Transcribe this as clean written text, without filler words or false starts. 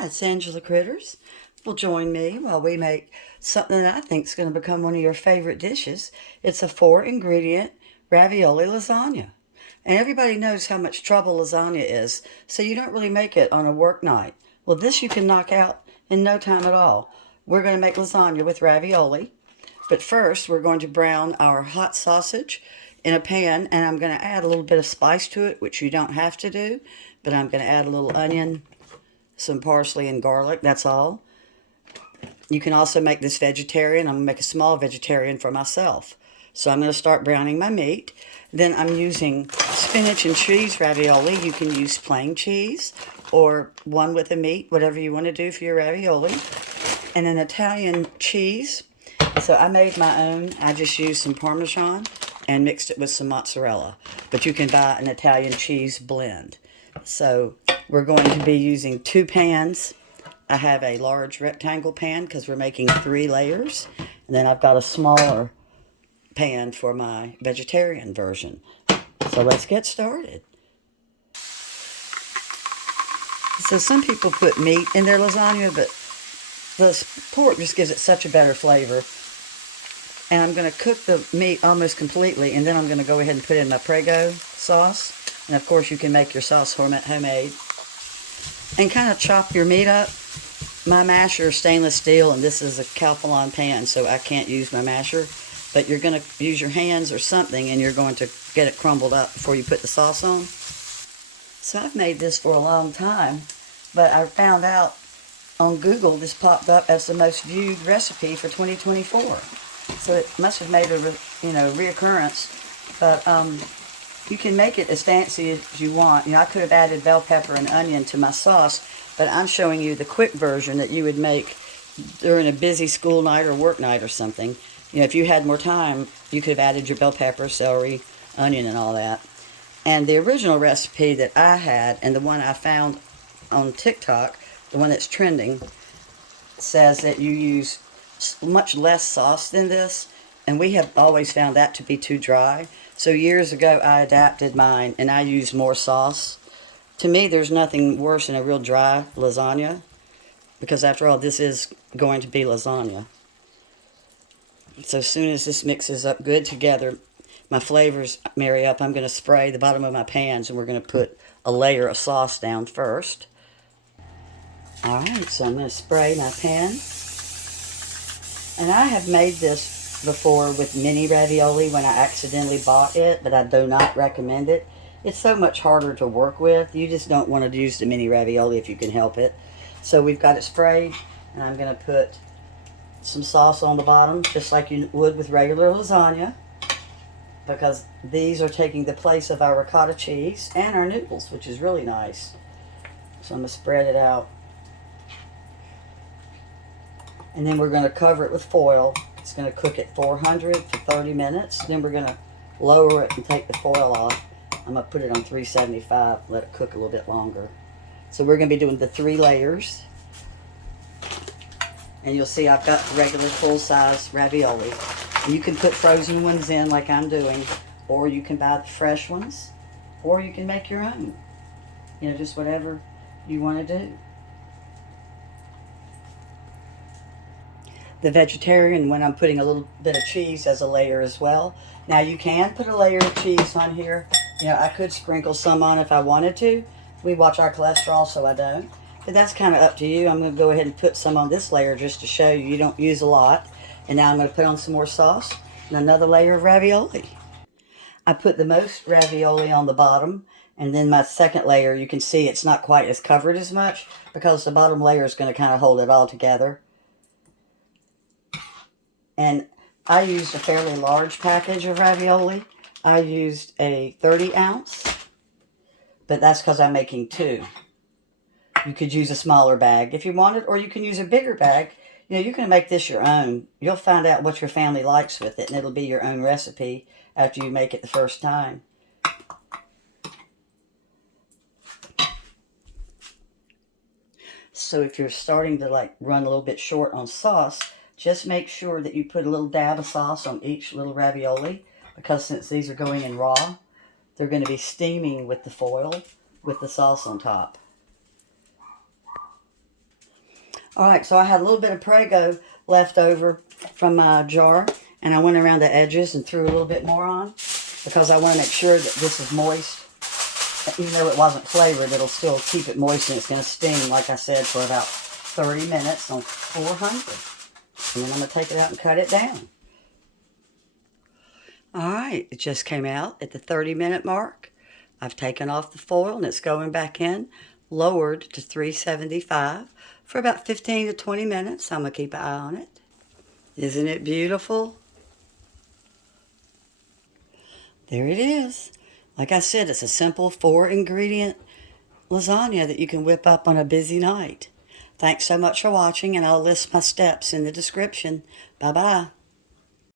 Hi, it's Angela Critters. Will join me while we make something that I think is going to become one of your favorite dishes. It's a 4-ingredient ravioli lasagna. And everybody knows how much trouble lasagna is, so you don't really make it on a work night. Well, this you can knock out in no time at all. We're going to make lasagna with ravioli, but first we're going to brown our hot sausage in a pan, and I'm going to add a little bit of spice to it, which you don't have to do, but I'm going to add a little onion, some parsley and garlic, that's all. You can also make this vegetarian. I'm going to make a small vegetarian for myself. So I'm going to start browning my meat. Then I'm using spinach and cheese ravioli. You can use plain cheese or one with the meat, whatever you want to do for your ravioli. And an Italian cheese. So I made my own. I just used some Parmesan and mixed it with some mozzarella. But you can buy an Italian cheese blend. So we're going to be using 2 pans. I have a large rectangle pan because we're making 3 layers. And then I've got a smaller pan for my vegetarian version. So let's get started. So some people put meat in their lasagna, but the pork just gives it such a better flavor. And I'm going to cook the meat almost completely, and then I'm going to go ahead and put in my Prego sauce. And of course you can make your sauce homemade. And kind of chop your meat up. My masher is stainless steel, and this is a Calphalon pan, so I can't use my masher. But you're going to use your hands or something, and you're going to get it crumbled up before you put the sauce on. So I've made this for a long time, but I found out on Google this popped up as the most viewed recipe for 2024. So it must have made a reoccurrence. But you can make it as fancy as you want. I could have added bell pepper and onion to my sauce, but I'm showing you the quick version that you would make during a busy school night or work night or something. If you had more time, you could have added your bell pepper, celery, onion, and all that. And the original recipe that I had, and the one I found on TikTok, the one that's trending, says that you use much less sauce than this, and we have always found that to be too dry. So years ago, I adapted mine, and I used more sauce. To me, there's nothing worse than a real dry lasagna, because after all, this is going to be lasagna. So as soon as this mixes up good together, my flavors marry up, I'm going to spray the bottom of my pans, and we're going to put a layer of sauce down first. Alright, so I'm going to spray my pan. And I have made this before with mini ravioli when I accidentally bought it, but I do not recommend it. It's so much harder to work with. You just don't want to use the mini ravioli if you can help it. So we've got it sprayed, and I'm going to put some sauce on the bottom, just like you would with regular lasagna, because these are taking the place of our ricotta cheese and our noodles, which is really nice. So I'm going to spread it out. And then we're going to cover it with foil. It's going to cook at 400 for 30 minutes. Then we're going to lower it and take the foil off. I'm going to put it on 375, let it cook a little bit longer. So we're going to be doing the 3 layers. And you'll see I've got regular full-size ravioli. And you can put frozen ones in like I'm doing, or you can buy the fresh ones, or you can make your own. Just whatever you want to do. The vegetarian one, I'm putting a little bit of cheese as a layer as well. Now you can put a layer of cheese on here. I could sprinkle some on if I wanted to. We watch our cholesterol, so I don't. But that's kind of up to you. I'm going to go ahead and put some on this layer just to show you don't use a lot. And now I'm going to put on some more sauce and another layer of ravioli. I put the most ravioli on the bottom, and then my second layer, you can see it's not quite as covered as much because the bottom layer is going to kind of hold it all together. And I used a fairly large package of ravioli. I used a 30 ounce, but that's because I'm making 2. You could use a smaller bag if you wanted, or you can use a bigger bag. You can make this your own. You'll find out what your family likes with it, and it'll be your own recipe after you make it the first time. So if you're starting to run a little bit short on sauce, just make sure that you put a little dab of sauce on each little ravioli, because since these are going in raw, they're going to be steaming with the foil with the sauce on top. Alright, so I had a little bit of Prego left over from my jar, and I went around the edges and threw a little bit more on because I want to make sure that this is moist. Even though it wasn't flavored, it'll still keep it moist, and it's going to steam, like I said, for about 30 minutes on 400. And then I'm going to take it out and cut it down. Alright, it just came out at the 30-minute mark. I've taken off the foil and it's going back in, lowered to 375 for about 15 to 20 minutes. I'm going to keep an eye on it. Isn't it beautiful? There it is. Like I said, it's a simple 4-ingredient lasagna that you can whip up on a busy night. Thanks so much for watching, and I'll list my steps in the description. Bye-bye.